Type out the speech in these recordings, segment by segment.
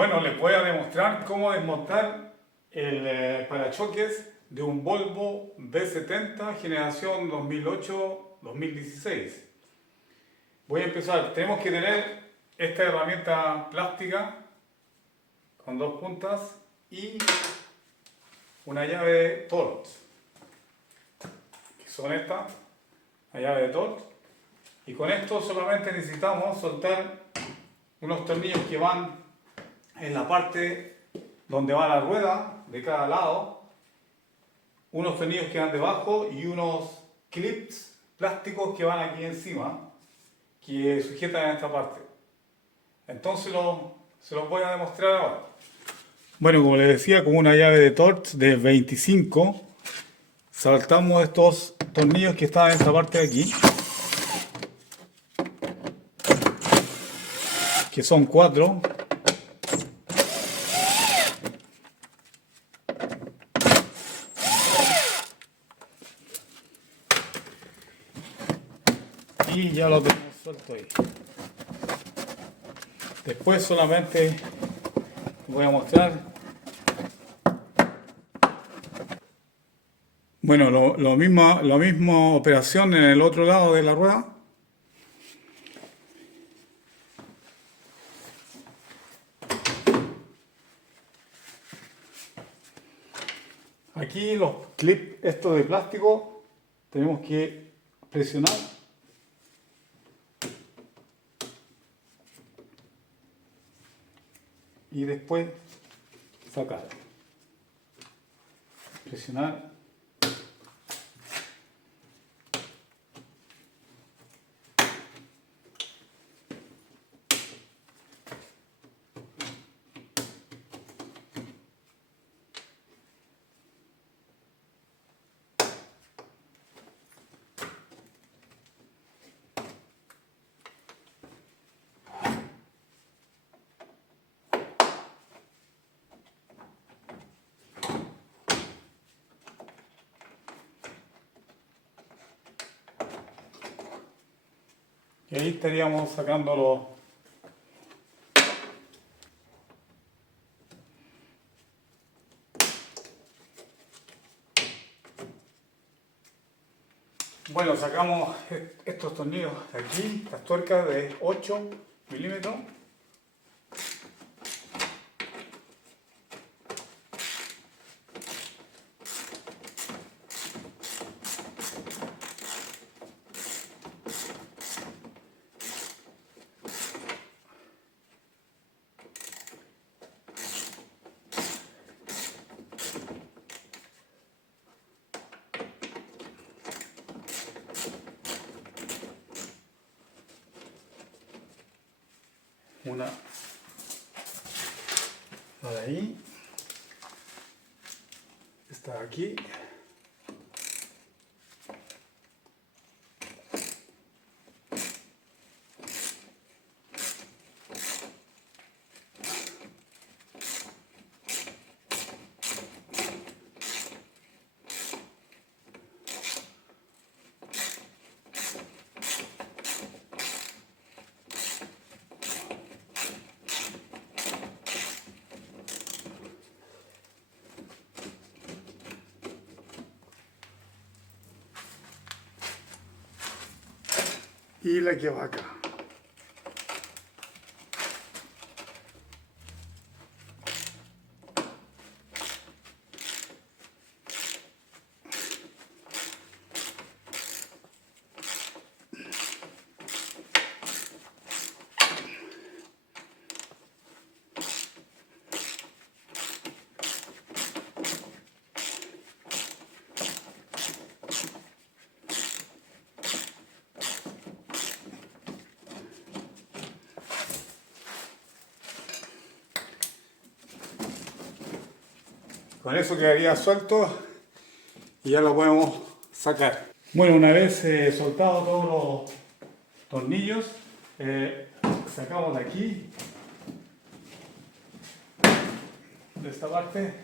Bueno, les voy a demostrar cómo desmontar el parachoques de un Volvo V70 generación 2008-2016. Voy a empezar. Tenemos que tener esta herramienta plástica con dos puntas y una llave de Torx, que son estas, la llave de Torx. Y con esto solamente necesitamos soltar unos tornillos que van en la parte donde va la rueda de cada lado, unos tornillos que van debajo y unos clips plásticos que van aquí encima, que sujetan esta parte. Entonces se los voy a demostrar ahora. Bueno, como les decía, con una llave de Torx de 25 saltamos estos tornillos que están en esta parte de aquí, que son 4. Y ya lo tenemos suelto ahí. Después solamente voy a mostrar. Bueno, la misma operación en el otro lado de la rueda. Aquí los clips estos de plástico tenemos que presionar y después sacar, presionar. Y ahí estaríamos sacándolo. Bueno, sacamos estos tornillos de aquí, las tuercas de 8 milímetros. Una de ahí, esta de aquí, y la que va acá. Con eso quedaría suelto y ya lo podemos sacar. Bueno, una vez soltado todos los tornillos, sacamos de aquí, de esta parte,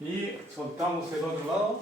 y soltamos el otro lado.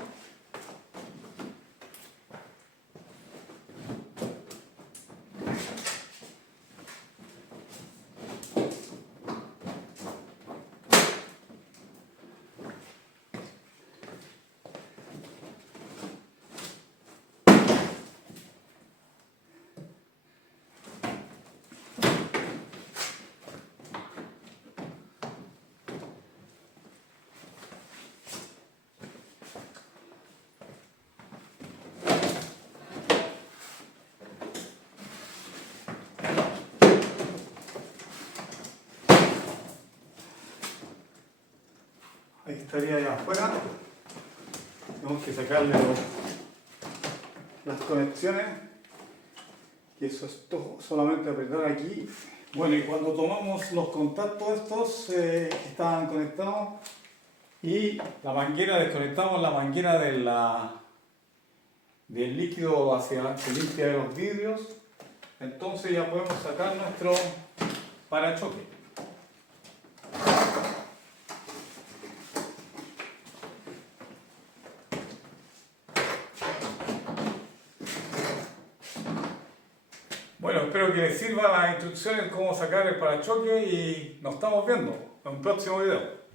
Ahí estaría allá afuera. Tenemos que sacarle las conexiones. Y eso es todo, solamente apretar aquí. Bueno, y cuando tomamos los contactos estos que estaban conectados y la manguera, desconectamos la manguera del líquido hacia que limpia de los vidrios, entonces ya podemos sacar nuestro parachoque. Bueno, espero que les sirva las instrucciones de cómo sacar el parachoque y nos estamos viendo en un próximo video.